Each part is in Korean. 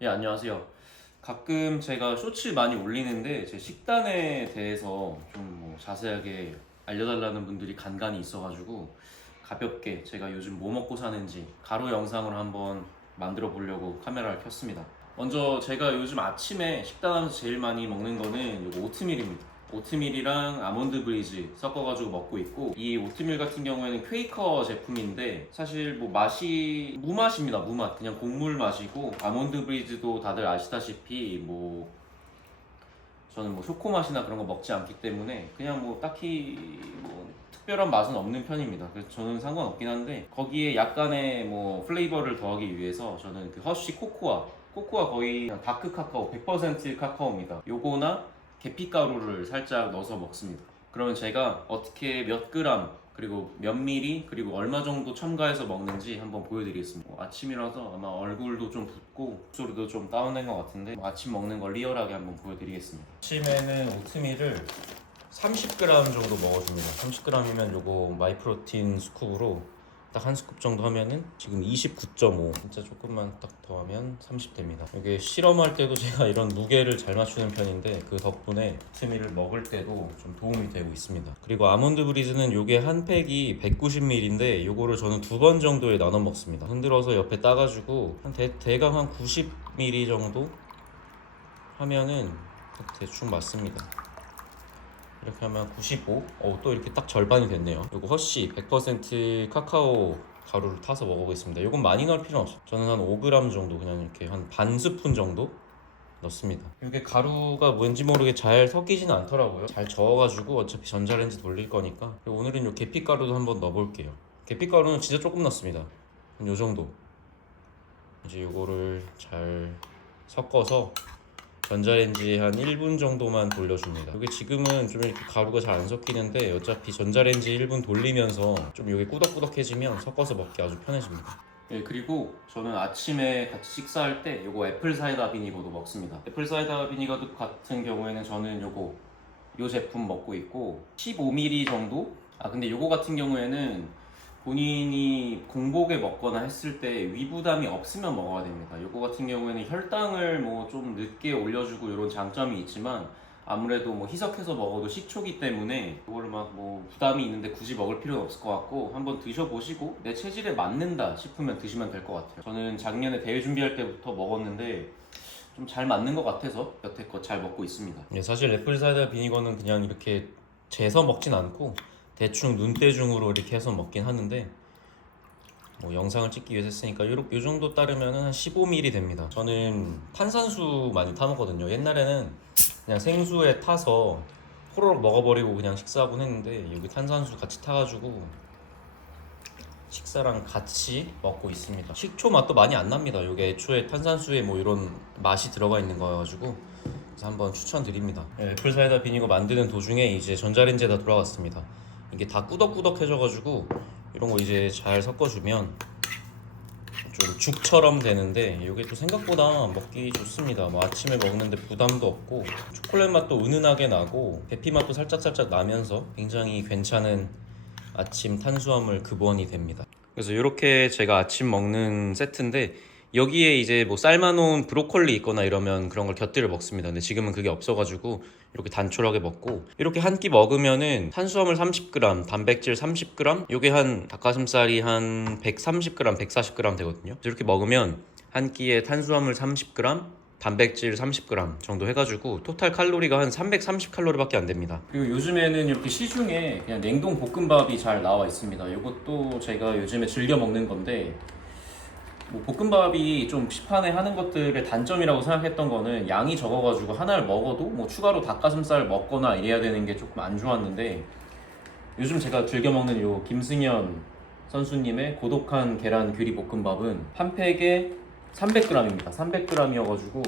예, 안녕하세요. 가끔 제가 쇼츠 많이 올리는데 제 식단에 대해서 좀 뭐 자세하게 알려달라는 분들이 간간히 있어가지고 가볍게 제가 요즘 뭐 먹고 사는지 가로 영상으로 한번 만들어 보려고 카메라를 켰습니다. 먼저 제가 요즘 아침에 식단하면서 제일 많이 먹는 거는 요거 오트밀입니다. 오트밀이랑 아몬드 브리즈 섞어가지고 먹고 있고, 이 오트밀 같은 경우에는 퀘이커 제품인데 사실 뭐 맛이 무맛입니다. 무맛, 그냥 곡물 맛이고, 아몬드 브리즈도 다들 아시다시피 뭐 저는 뭐 초코 맛이나 그런 거 먹지 않기 때문에 그냥 뭐 딱히 뭐 특별한 맛은 없는 편입니다. 그래서 저는 상관없긴 한데, 거기에 약간의 뭐 플레이버를 더하기 위해서 저는 그 허쉬 코코아 거의 그냥 다크 카카오 100% 카카오입니다. 요거나 계피가루를 살짝 넣어서 먹습니다. 그러면 제가 어떻게 몇 그램, 그리고 몇 미리, 그리고 얼마 정도 첨가해서 먹는지 한번 보여드리겠습니다. 아침이라서 아마 얼굴도 좀 붓고 목소리도 좀 다운된 것 같은데 아침 먹는 거 리얼하게 한번 보여드리겠습니다. 아침에는 오트밀을 30g 정도 먹어줍니다. 30g이면 요거 마이프로틴 스쿱으로 딱 한 스쿱 정도 하면은 지금 29.5, 진짜 조금만 딱 더하면 30 됩니다. 이게 실험할 때도 제가 이런 무게를 잘 맞추는 편인데 그 덕분에 오트밀을 먹을 때도 좀 도움이 되고 있습니다. 그리고 아몬드 브리즈는 요게 한 팩이 190ml인데 요거를 저는 두 번 정도에 나눠 먹습니다. 흔들어서 옆에 따가지고 한 대강 한 90ml 정도 하면은 대충 맞습니다. 이렇게 하면 95. 또 이렇게 딱 절반이 됐네요. 요거 허쉬 100% 카카오 가루를 타서 먹어보겠습니다. 요건 많이 넣을 필요는 없어요. 저는 한 5g 정도, 그냥 이렇게 한 반 스푼 정도 넣습니다. 이게 가루가 왠지 모르게 잘 섞이진 않더라고요. 잘 저어가지고 어차피 전자레인지 돌릴 거니까. 그리고 오늘은 요 계피가루도 한번 넣어볼게요. 계피가루는 진짜 조금 넣습니다. 한 요 정도. 이제 요거를 잘 섞어서 전자레인지에 한 1분 정도만 돌려줍니다. 이게 지금은 좀 이렇게 가루가 잘 안 섞이는데 어차피 전자레인지 1분 돌리면서 좀 이게 꾸덕꾸덕해지면 섞어서 먹기 아주 편해집니다. 예, 그리고 저는 아침에 같이 식사할 때 요거 애플 사이다 비니거도 먹습니다. 애플 사이다 비니거 같은 경우에는 저는 요 제품 먹고 있고 15ml 정도? 근데 요거 같은 경우에는 본인이 공복에 먹거나 했을 때 위부담이 없으면 먹어야 됩니다. 요거 같은 경우에는 혈당을 뭐 좀 늦게 올려주고 이런 장점이 있지만, 아무래도 뭐 희석해서 먹어도 식초기 때문에 그거를 막 뭐 부담이 있는데 굳이 먹을 필요는 없을 것 같고, 한번 드셔보시고 내 체질에 맞는다 싶으면 드시면 될 것 같아요. 저는 작년에 대회 준비할 때부터 먹었는데 좀 잘 맞는 것 같아서 여태껏 잘 먹고 있습니다. 네, 사실 애플 사이다 비니거는 그냥 이렇게 재서 먹진 않고 대충 눈대중으로 이렇게 해서 먹긴 하는데, 뭐 영상을 찍기 위해서 했으니까 요 정도 따르면 한 15ml 됩니다. 저는 탄산수 많이 타 먹거든요. 옛날에는 그냥 생수에 타서 호로록 먹어버리고 그냥 식사하곤 했는데, 여기 탄산수 같이 타가지고 식사랑 같이 먹고 있습니다. 식초 맛도 많이 안 납니다. 이게 애초에 탄산수에 뭐 이런 맛이 들어가 있는 거여가지고, 그래서 한번 추천드립니다. 애플 사이다 비니거 만드는 도중에 이제 전자레인지에다 돌아갔습니다. 이게 다 꾸덕꾸덕해져가지고 이런 거 이제 잘 섞어주면 좀 죽처럼 되는데, 이게 또 생각보다 먹기 좋습니다. 뭐 아침에 먹는데 부담도 없고 초콜릿 맛도 은은하게 나고 계피 맛도 살짝살짝 나면서 굉장히 괜찮은 아침 탄수화물 급원이 됩니다. 그래서 이렇게 제가 아침 먹는 세트인데, 여기에 이제 뭐 삶아놓은 브로콜리 있거나 이러면 그런 걸 곁들여 먹습니다. 근데 지금은 그게 없어가지고 이렇게 단촐하게 먹고, 이렇게 한 끼 먹으면은 탄수화물 30g, 단백질 30g, 요게 한 닭가슴살이 한 130g, 140g 되거든요. 이렇게 먹으면 한 끼에 탄수화물 30g, 단백질 30g 정도 해가지고 토탈 칼로리가 한 330칼로리밖에 안 됩니다. 그리고 요즘에는 이렇게 시중에 그냥 냉동 볶음밥이 잘 나와 있습니다. 이것도 제가 요즘에 즐겨 먹는 건데, 뭐 볶음밥이 좀 시판에 하는 것들의 단점이라고 생각했던 거는 양이 적어가지고 하나를 먹어도 뭐 추가로 닭가슴살 먹거나 이래야 되는 게 조금 안 좋았는데, 요즘 제가 즐겨 먹는 요 김승현 선수님의 고독한 계란 귀리 볶음밥은 한 팩에 300g입니다. 300g이어가지고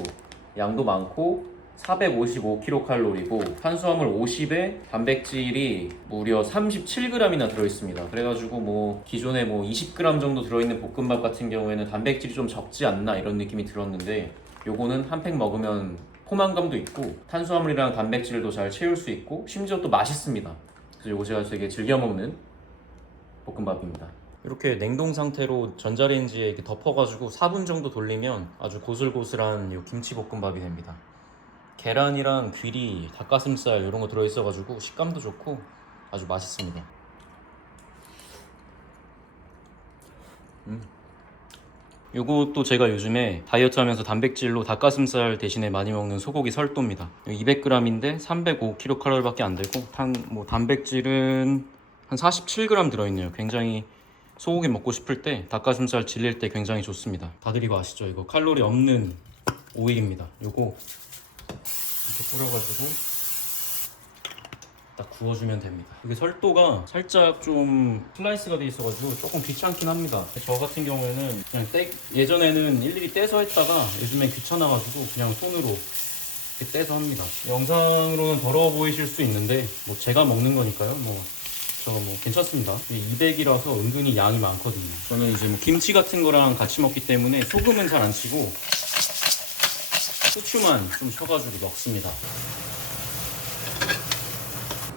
양도 많고 455kcal이고 탄수화물 50에 단백질이 무려 37g이나 들어있습니다. 그래가지고 뭐 기존에 뭐 20g 정도 들어있는 볶음밥 같은 경우에는 단백질이 좀 적지 않나 이런 느낌이 들었는데, 요거는 한 팩 먹으면 포만감도 있고 탄수화물이랑 단백질도 잘 채울 수 있고 심지어 또 맛있습니다. 그래서 요거 제가 되게 즐겨 먹는 볶음밥입니다. 이렇게 냉동 상태로 전자레인지에 이렇게 덮어가지고 4분 정도 돌리면 아주 고슬고슬한 이 김치볶음밥이 됩니다. 계란이랑 귀리, 닭가슴살 이런 거 들어있어가지고 식감도 좋고 아주 맛있습니다. 요것도 제가 요즘에 다이어트 하면서 단백질로 닭가슴살 대신에 많이 먹는 소고기 설도입니다. 200g인데 305kcal 밖에 안 되고 단백질은 한 47g 들어있네요. 굉장히 소고기 먹고 싶을 때 닭가슴살 질릴 때 굉장히 좋습니다. 다들 이거 아시죠? 이거 칼로리 없는 오일입니다. 요거 이렇게 뿌려가지고 딱 구워주면 됩니다. 이게 설도가 살짝 좀 슬라이스가 돼 있어가지고 조금 귀찮긴 합니다. 저 같은 경우에는 그냥 예전에는 일일이 떼서 했다가 요즘엔 귀찮아가지고 그냥 손으로 이렇게 떼서 합니다. 영상으로는 더러워 보이실 수 있는데 뭐 제가 먹는 거니까요. 저 괜찮습니다. 200이라서 은근히 양이 많거든요. 저는 이제 김치 같은 거랑 같이 먹기 때문에 소금은 잘 안 치고 후추만 좀 쳐가지고 넣습니다.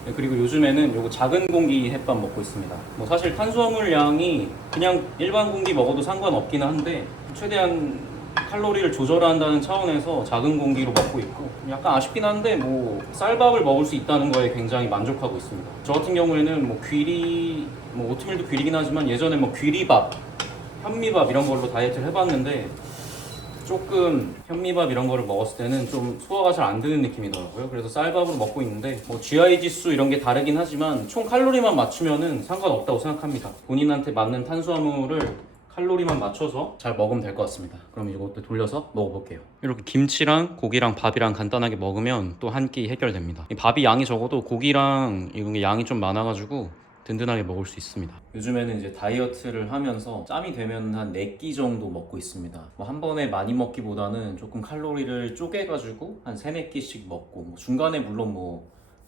네, 그리고 요즘에는 요거 작은 공기 햇반 먹고 있습니다. 사실 탄수화물 양이 그냥 일반 공기 먹어도 상관없긴 한데 최대한 칼로리를 조절한다는 차원에서 작은 공기로 먹고 있고 약간 아쉽긴 한데 쌀밥을 먹을 수 있다는 거에 굉장히 만족하고 있습니다. 저 같은 경우에는 귀리, 오트밀도 귀리긴 하지만 예전에 귀리밥, 현미밥 이런 걸로 다이어트를 해봤는데 조금 현미밥 이런 거를 먹었을 때는 좀 소화가 잘 안 되는 느낌이더라고요. 그래서 쌀밥으로 먹고 있는데 GI 지수 이런 게 다르긴 하지만 총 칼로리만 맞추면은 상관없다고 생각합니다. 본인한테 맞는 탄수화물을 칼로리만 맞춰서 잘 먹으면 될 것 같습니다. 그럼 이것도 돌려서 먹어볼게요. 이렇게 김치랑 고기랑 밥이랑 간단하게 먹으면 또 한 끼 해결됩니다. 이 밥이 양이 적어도 고기랑 이런 게 양이 좀 많아가지고 든든하게 먹을 수 있습니다. 요즘에는 이제 다이어트를 하면서 짬이 되면 한 4끼 정도 먹고 있습니다. 한 번에 많이 먹기보다는 조금 칼로리를 쪼개가지고 한 3, 4끼씩 먹고 중간에 물론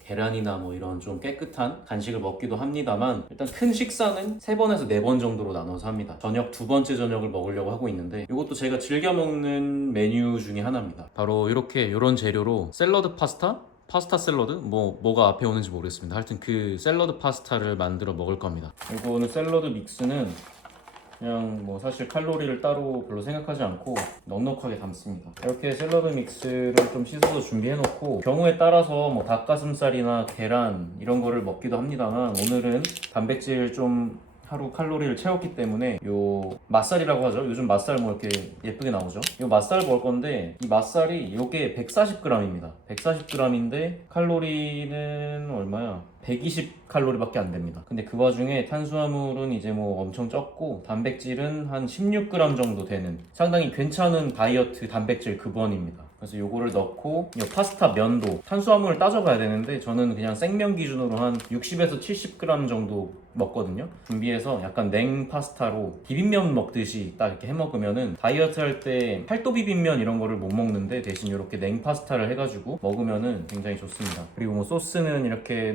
계란이나 이런 좀 깨끗한 간식을 먹기도 합니다만 일단 큰 식사는 3번에서 4번 정도로 나눠서 합니다. 저녁 2번째 저녁을 먹으려고 하고 있는데 이것도 제가 즐겨 먹는 메뉴 중에 하나입니다. 바로 이런 재료로 샐러드 파스타 샐러드? 뭐가 앞에 오는지 모르겠습니다. 하여튼 그 샐러드 파스타를 만들어 먹을 겁니다. 이거는 샐러드 믹스는 그냥 사실 칼로리를 따로 별로 생각하지 않고 넉넉하게 담습니다. 이렇게 샐러드 믹스를 좀 씻어서 준비해 놓고 경우에 따라서 닭가슴살이나 계란 이런 거를 먹기도 합니다만 오늘은 단백질 좀 하루 칼로리를 채웠기 때문에 요 맛살이라고 하죠. 요즘 맛살 이렇게 예쁘게 나오죠. 요 맛살 먹을 건데 이 맛살이 요게 140g입니다. 140g인데 칼로리는 얼마야? 120칼로리밖에 안 됩니다. 근데 그 와중에 탄수화물은 이제 엄청 적고 단백질은 한 16g 정도 되는 상당히 괜찮은 다이어트 단백질 급원입니다. 그래서 요거를 넣고 이 파스타 면도 탄수화물을 따져봐야 되는데 저는 그냥 생면 기준으로 한 60에서 70g 정도 먹거든요. 준비해서 약간 냉 파스타로 비빔면 먹듯이 딱 이렇게 해 먹으면은 다이어트 할 때 팔도 비빔면 이런 거를 못 먹는데 대신 이렇게 냉 파스타를 해가지고 먹으면은 굉장히 좋습니다. 그리고 소스는 이렇게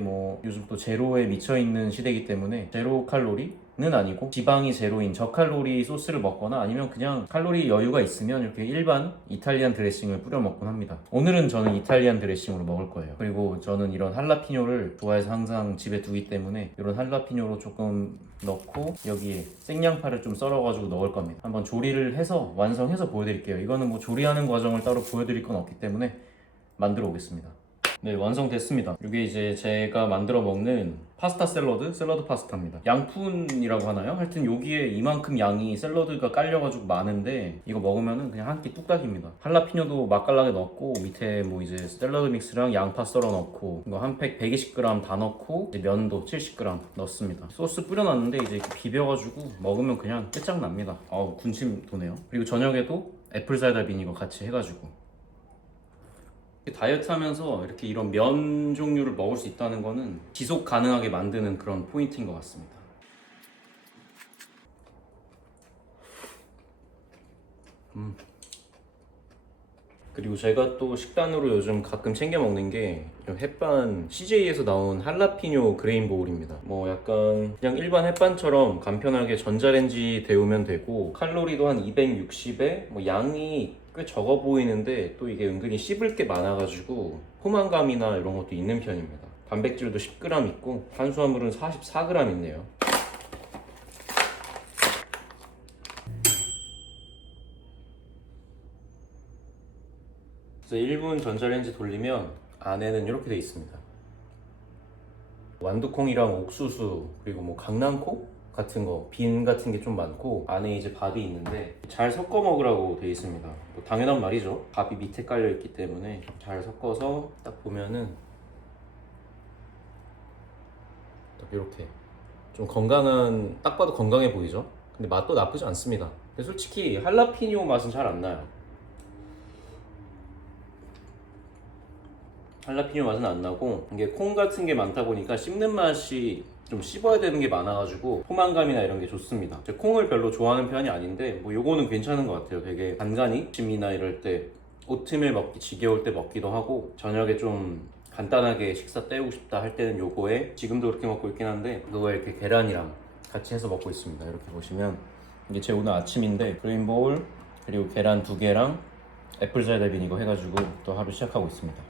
요즘 또 제로에 미쳐있는 시대이기 때문에 제로 칼로리는 아니고 지방이 제로인 저칼로리 소스를 먹거나 아니면 그냥 칼로리 여유가 있으면 이렇게 일반 이탈리안 드레싱을 뿌려 먹곤 합니다. 오늘은 저는 이탈리안 드레싱으로 먹을 거예요. 그리고 저는 이런 할라피뇨를 좋아해서 항상 집에 두기 때문에 이런 할라피뇨로 조금 넣고 여기에 생양파를 좀 썰어가지고 넣을 겁니다. 한번 조리를 해서 완성해서 보여드릴게요. 이거는 조리하는 과정을 따로 보여드릴 건 없기 때문에 만들어 오겠습니다. 네, 완성됐습니다. 이게 이제 제가 만들어 먹는 파스타 샐러드 파스타입니다. 양푼이라고 하나요? 하여튼 여기에 이만큼 양이 샐러드가 깔려가지고 많은데 이거 먹으면은 그냥 한 끼 뚝딱입니다. 할라피뇨도 맛깔나게 넣고 밑에 이제 샐러드 믹스랑 양파 썰어 넣고 이거 한 팩 120g 다 넣고 이제 면도 70g 넣습니다. 소스 뿌려놨는데 이제 이렇게 비벼가지고 먹으면 그냥 끝장납니다. 군침 도네요. 그리고 저녁에도 애플사이다 비니거 같이 해가지고 다이어트 하면서 이렇게 이런 면 종류를 먹을 수 있다는 거는 지속 가능하게 만드는 그런 포인트인 것 같습니다. 그리고 제가 또 식단으로 요즘 가끔 챙겨 먹는 게 햇반 CJ에서 나온 할라피뇨 그레인 보울입니다. 약간 그냥 일반 햇반처럼 간편하게 전자레인지 데우면 되고 칼로리도 한 260에 양이 꽤 적어 보이는데 또 이게 은근히 씹을 게 많아가지고 포만감이나 이런 것도 있는 편입니다. 단백질도 10g 있고 탄수화물은 44g 있네요. 그래서 1분 전자레인지 돌리면 안에는 이렇게 돼 있습니다. 완두콩이랑 옥수수 그리고 뭐 강낭콩 같은 거, 빈 같은 게 좀 많고 안에 이제 밥이 있는데 잘 섞어 먹으라고 돼 있습니다. 뭐 당연한 말이죠. 밥이 밑에 깔려 있기 때문에 잘 섞어서 딱 보면은 딱 이렇게 좀 건강한, 딱 봐도 건강해 보이죠? 근데 맛도 나쁘지 않습니다. 근데 솔직히 할라피뇨 맛은 잘 안 나요. 할라피뇨 맛은 안 나고, 이게 콩 같은 게 많다 보니까 씹는 맛이 좀 씹어야 되는 게 많아가지고 포만감이나 이런 게 좋습니다. 제가 콩을 별로 좋아하는 편이 아닌데 뭐 요거는 괜찮은 것 같아요. 되게 간간히 아침이나 이럴 때 오트밀 먹기 지겨울 때 먹기도 하고, 저녁에 좀 간단하게 식사 때우고 싶다 할 때는 요거에, 지금도 그렇게 먹고 있긴 한데 그거에 이렇게 계란이랑 같이 해서 먹고 있습니다. 이렇게 보시면 이게 제 오늘 아침인데 그레인볼 그리고 계란 2개랑 애플사이다 비니거 해가지고 또 하루 시작하고 있습니다.